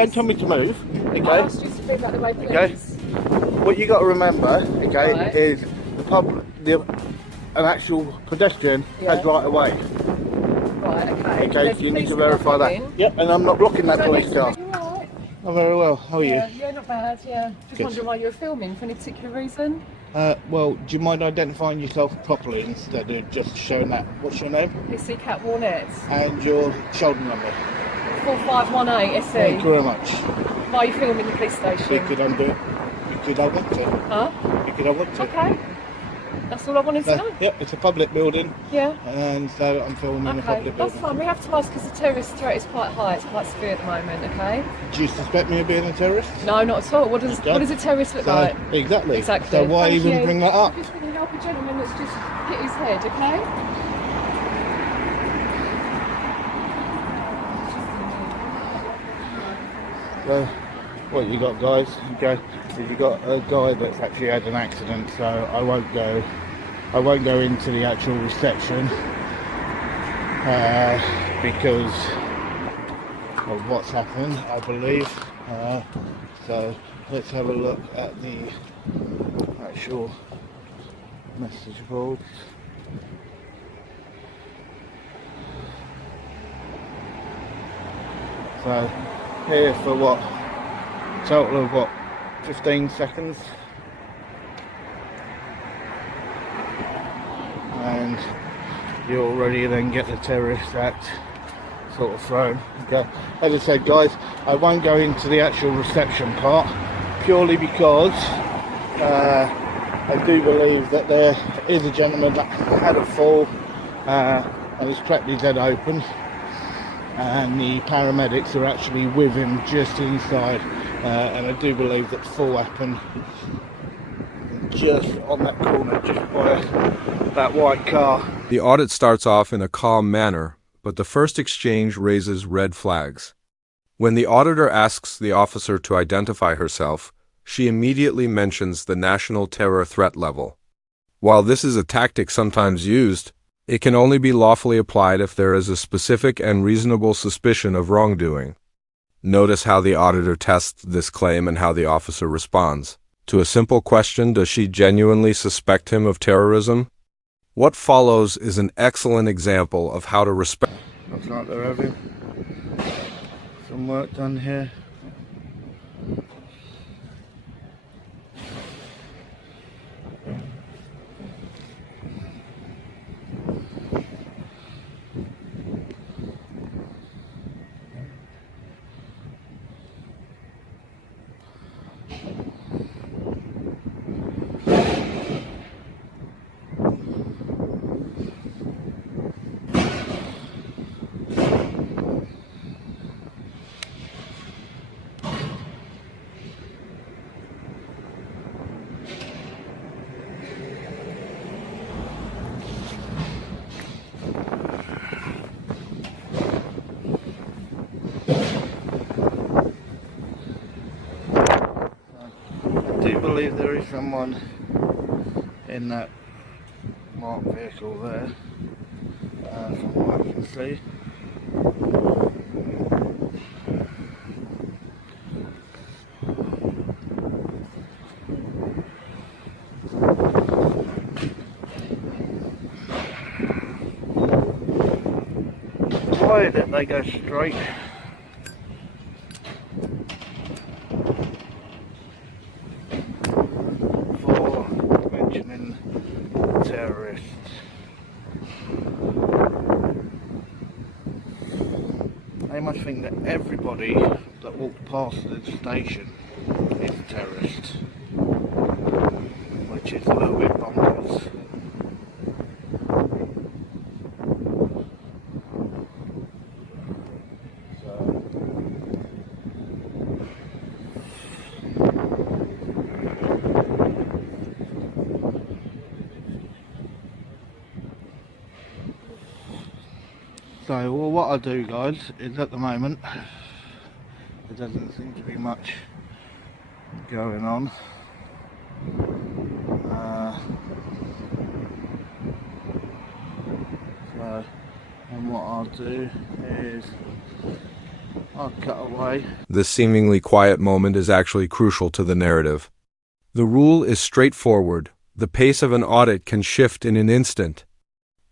don't tell me to move, okay? I asked you to move out the way, please. Okay. What you got to remember, okay, Right. is an actual pedestrian has right of way. Right, okay. Okay, There's so you need to police car verify that. coming. Yep, and I'm not blocking that So police next car. to me, you all right? I'm very well. How are you? Yeah, not bad, yeah. Just Good. wondering why you were filming, for any particular reason? Well, do you mind identifying yourself properly instead of just showing that? What's your name? SC Cat Warnett. And your shoulder number. 4518 SC. Thank you very much. Why are you filming the police station? Because I'm doing. Because I want to. Huh? Because I want to. Okay. That's all I wanted to know. Yep, it's a public building. Yeah. And so I'm filming a public That's building. fine. We have to ask because the terrorist threat is quite high. It's quite severe at the moment, okay? Do you suspect me of being a terrorist? No, not at all. What does a terrorist look like? Exactly. Exactly. So why Thank even you. bring that up? I'm just going to help a gentleman that's just hit his head, okay? So, what you got, guys? Okay, you got a guy that's actually had an accident. So I won't go into the actual reception because of what's happened, I believe. So let's have a look at the actual message boards. So here for what, total of what, 15 seconds, and you already then get the Terrorist Act sort of thrown. Okay, as I said, guys, I won't go into the actual reception part purely because I do believe that there is a gentleman that had a fall and has cracked his head open, and the paramedics are actually with him just inside, and I do believe that the fall happened just on that corner, just by that white car. The audit starts off in a calm manner, but the first exchange raises red flags. When the auditor asks the officer to identify herself, she immediately mentions the national terror threat level. While this is a tactic sometimes used, it can only be lawfully applied if there is a specific and reasonable suspicion of wrongdoing. Notice how the auditor tests this claim and how the officer responds. To a simple question, does she genuinely suspect him of terrorism? What follows is an excellent example of how to respect. Looks like they're having some work done here. I do believe there is someone in that marked vehicle there, from what I can see. Why didn't they go straight? For mentioning terrorists. They must think that everybody that walks past the station is a terrorist, which is a little bit bonkers. So, well, what I do, guys, is at the moment there doesn't seem to be much going on. And what I'll do is I'll cut away. This seemingly quiet moment is actually crucial to the narrative. The rule is straightforward. The pace of an audit can shift in an instant.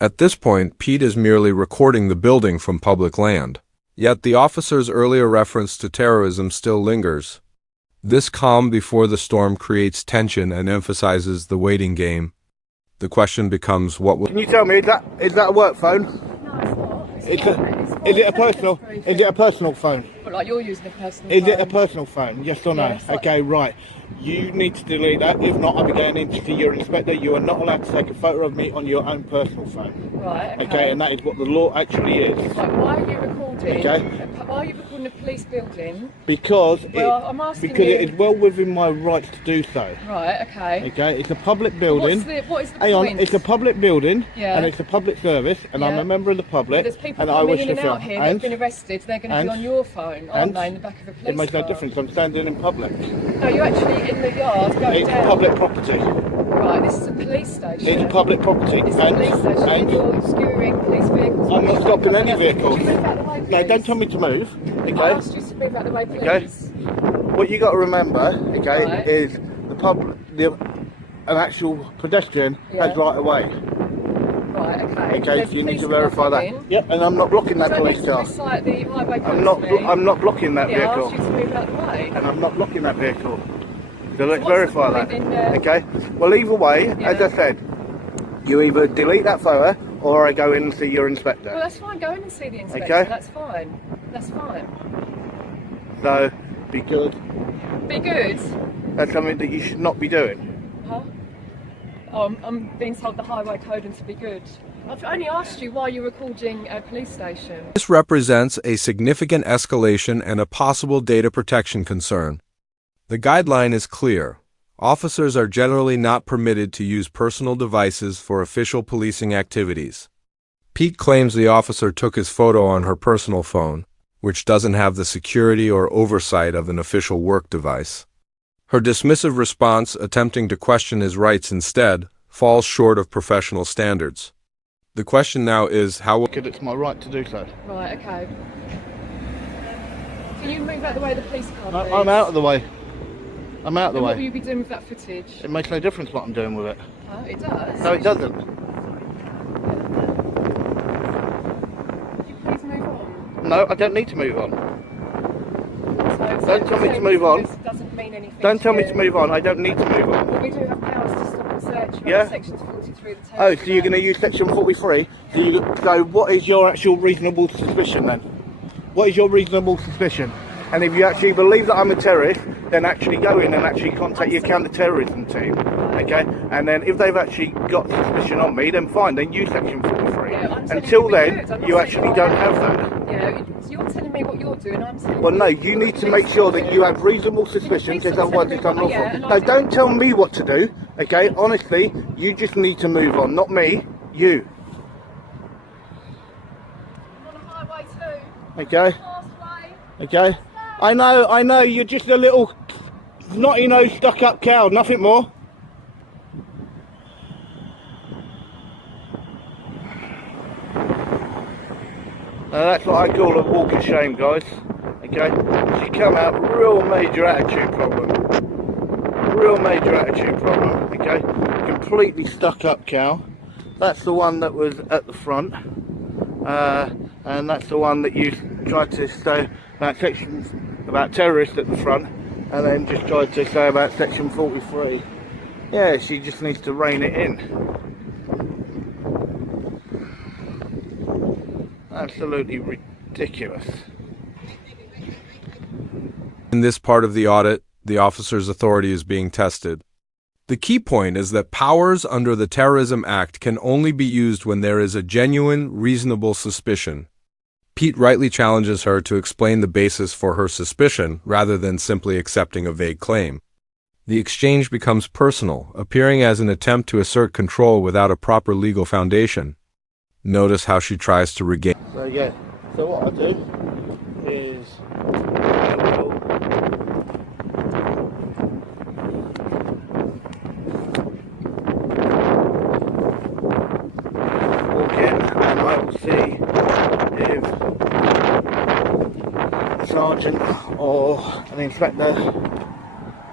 At this point, Pete is merely recording the building from public land. Yet the officer's earlier reference to terrorism still lingers. This calm before the storm creates tension and emphasizes the waiting game. The question becomes, what will... Can you tell me, is that a work phone? No, it's not. Is it a personal phone? But like you're using a personal Is phone. it a personal phone? Yes or no? Yeah, it's like- Okay, right. You need to delete that. If not, I'll be going in to see your inspector. You are not allowed to take a photo of me on your own personal phone. Right, Okay, and that is what the law actually is. Like, why are you recording? Okay. Why are you recording a police building? Because I'm asking because you- it is well within my rights to do so. Right, okay. Okay, it's a public building. What is the Hang point? on, it's a public building, Yeah. and it's a public service, and I'm Yeah. a member of the public, There's people and I coming wish in to and film. out here that have been arrested. They're going to be and- on your phone, aren't they, in the back of a police it makes no car? difference. I'm standing in public. No, you're actually in the yard going It's down. public property. Right, this is a police station. It's public property, It's a police station, and and you're obscuring police vehicles. I'm not stopping any vehicles. Could you move out the way, No, please? don't tell me to move. I Okay. asked you to move out the way, please. Okay. What you got to remember, okay, Right. is an actual pedestrian has Yeah. right away. Right, okay. Okay, There's so you need police to car verify that. coming. Yep, and I'm not blocking that You don't police need to car. recite the highway I'm not. code to me. I'm not blocking that Yeah, I vehicle, asked you to move out the way. and I'm not blocking that vehicle. So let's what's the verify point that. in, Okay. Well, either way, as Yeah. I said, you either delete that photo or I go in and see your inspector. Well, that's fine. Go in and see the inspector. Okay. That's fine. That's fine. So, be good. Be good. That's something that you should not be doing. Huh? Oh, I'm being told the highway code and to be good. I've only asked you why you're recording a police station. This represents a significant escalation and a possible data protection concern. The guideline is clear. Officers are generally not permitted to use personal devices for official policing activities. Pete claims the officer took his photo on her personal phone, which doesn't have the security or oversight of an official work device. Her dismissive response, attempting to question his rights instead, falls short of professional standards. The question now is how will... Because it's my right to do so. Right, okay. Can you move out the way of the police car, please? I'm out of the way. I'm out of the And what will way. you be doing with that footage? It makes no difference what I'm doing with it. Huh? It does. No, it doesn't. Could you please move on? No, I don't need to move on. So, Don't tell me to move on. This doesn't mean anything. Don't tell me you. to move on. I don't need to move on. Well, we do have powers to stop and search. Yeah. Section 43 of the Oh, so you're going to use section 43? So what is your actual reasonable suspicion then? What is your reasonable suspicion? And if you actually believe that I'm a terrorist, then actually go in and actually contact your counter-terrorism team, okay? And then if they've actually got suspicion on me, then fine, then use section 43. Yeah, I'm telling Until you then, to be good. I'm not you saying actually I don't am. have that. Yeah, you're telling me what you're doing. I'm telling Well, you. no, you need to make sure that you have reasonable suspicion, because otherwise it's unlawful. Yeah, and No, I don't tell me what to do, okay? Honestly, you just need to move on, not me, you, I'm on a highway too. okay? Fastway. Okay? I know, you're just a little snotty-nosed, stuck-up cow, nothing more. Now that's what I call a walk of shame, guys. Okay? She come out real major attitude problem. Real major attitude problem, okay? Completely stuck-up cow. That's the one that was at the front. And that's the one that you tried to say about terrorists at the front, and then just tried to say about section 43. Yeah, she just needs to rein it in. Absolutely ridiculous. In this part of the audit, the officer's authority is being tested. The key point is that powers under the Terrorism Act can only be used when there is a genuine, reasonable suspicion. Pete rightly challenges her to explain the basis for her suspicion rather than simply accepting a vague claim. The exchange becomes personal, appearing as an attempt to assert control without a proper legal foundation. Notice how she tries to regain. So yeah, so what I do is I will walk in and I will see if sergeant or an inspector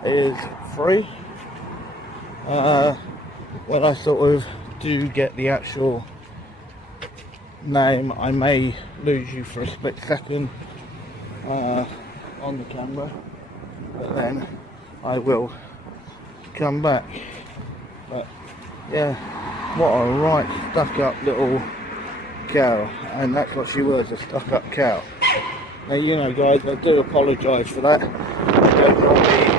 is free. When I sort of do get the actual name, I may lose you for a split second on the camera, but then I will come back. But yeah, what a right stuck up little cow, and that's what she was, a stuck up cow. Now, you know guys, I do apologise for that. I don't normally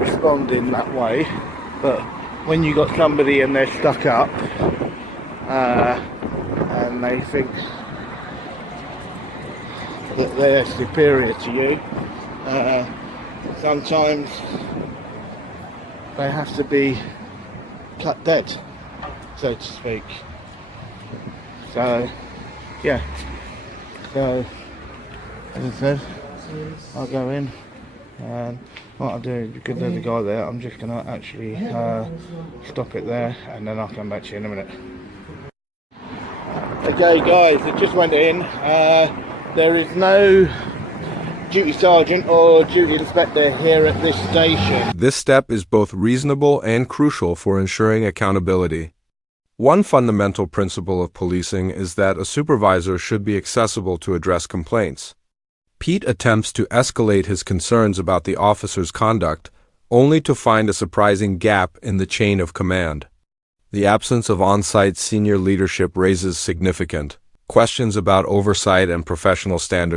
respond in that way, but when you got somebody and they're stuck up and they think that they're superior to you, sometimes they have to be cut dead, so to speak. So yeah, so as I said, I'll go in, and what I'll do is, because there's a guy there, I'm just going to actually stop it there, and then I'll come back to you in a minute. Okay guys, I just went in. There is no duty sergeant or duty inspector here at this station. This step is both reasonable and crucial for ensuring accountability. One fundamental principle of policing is that a supervisor should be accessible to address complaints. Pete attempts to escalate his concerns about the officer's conduct, only to find a surprising gap in the chain of command. The absence of on-site senior leadership raises significant questions about oversight and professional standards.